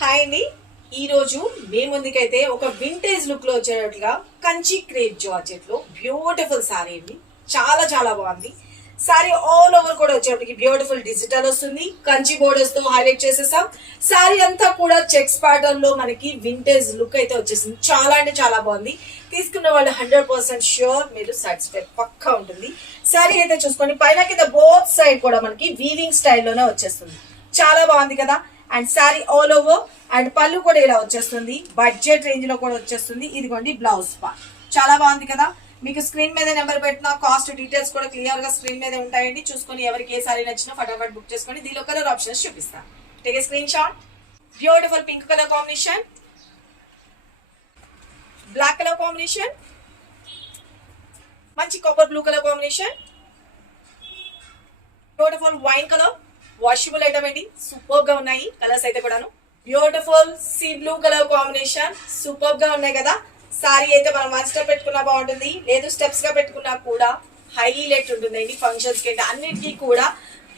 Hi అండి. ఈ రోజు మీ ముందుకైతే ఒక వింటేజ్ లుక్ లో వచ్చేటట్టుగా కంచి క్రేప్ జార్జెట్ లో బ్యూటిఫుల్ సారీ అండి. చాలా చాలా బాగుంది సారీ. ఆల్ ఓవర్ కూడా వచ్చేటప్పటికి బ్యూటిఫుల్ డిజిటల్ వస్తుంది. కంచి బోర్డర్స్ తో హైలైట్ చేసేసాం. సారీ అంతా కూడా చెక్స్ ప్యాటర్న్ లో మనకి వింటేజ్ లుక్ అయితే వచ్చేసింది. చాలా అంటే చాలా బాగుంది. తీసుకున్న వాళ్ళు 100% ష్యూర్ మీరు సాటిస్ఫై పక్కా ఉంటుంది. సారీ అయితే చూసుకోండి, పైన కింద బోత్ సైడ్ కూడా మనకి వీవింగ్ స్టైల్లోనే వచ్చేస్తుంది. చాలా బాగుంది కదా. And sorry all over and పళ్ళు కూడా ఇలా వచ్చేస్తుంది. బడ్జెట్ రేంజ్ లో కూడా వచ్చేస్తుంది. ఇదిగోండి బ్లౌజ్ పార్ట్. చాలా బాగుంది కదా. మీకు స్క్రీన్ మీద నెంబర్ పెట్టిన కాస్ట్ డీటెయిల్స్ కూడా క్లియర్ గా స్క్రీన్ మీద ఉంటాయండి. చూసుకొని ఎవరికి ఏ సారీ నచ్చినా ఫటాఫట్ బుక్ చేసుకొని దీనిలో కలర్ ఆప్షన్స్ చూపిస్తాను. Take a screenshot. Beautiful pink colour combination, black colour combination, మంచి copper blue colour combination, beautiful wine colour. Washable item అండి, సూపర్ గా ఉన్నాయి కలర్స్ అయితే కూడాను. Beautiful sea blue colour combination, super గా ఉన్నాయి కదా. సారీ అయితే మనం 1 స్టెప్ పెట్టుకున్నా బాగుంటుంది, లేదు స్టెప్స్ గా పెట్టుకున్నా కూడా హైలైట్ ఉంటుందండి. ఫంక్షన్స్ కి అన్నిటికీ కూడా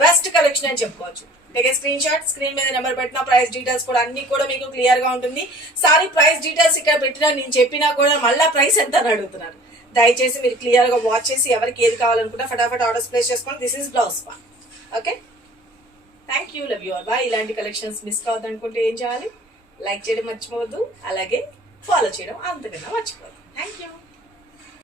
బెస్ట్ కలెక్షన్ అని చెప్పుకోవచ్చు. Take screen shot. స్క్రీన్ మీద నెంబర్ పెట్టిన ప్రైస్ డీటెయిల్స్ కూడా అన్ని కూడా మీకు క్లియర్ గా ఉంటుంది. సారీ ప్రైస్ డీటెయిల్స్ ఇక్కడ పెట్టినా నేను చెప్పినా కూడా మళ్ళీ ప్రైస్ ఎంత అని అడుగుతున్నారు. దయచేసి మీరు క్లియర్ గా వాచ్ చేసి ఎవరికి ఏది కావాలనుకుంటే ఫటాఫట్ ఆర్డర్స్ ప్లేస్ చేసుకోండి. This is blouse part. Okay, thank you. Love you all. Bye. ఇలాంటి కలెక్షన్స్ మిస్ కావద్దు అనుకుంటే ఏం చేయాలి? లైక్ చేయడం మర్చిపోవద్దు, అలాగే ఫాలో చేయడం అంతకన్నా మర్చిపోవద్దు. Thank you.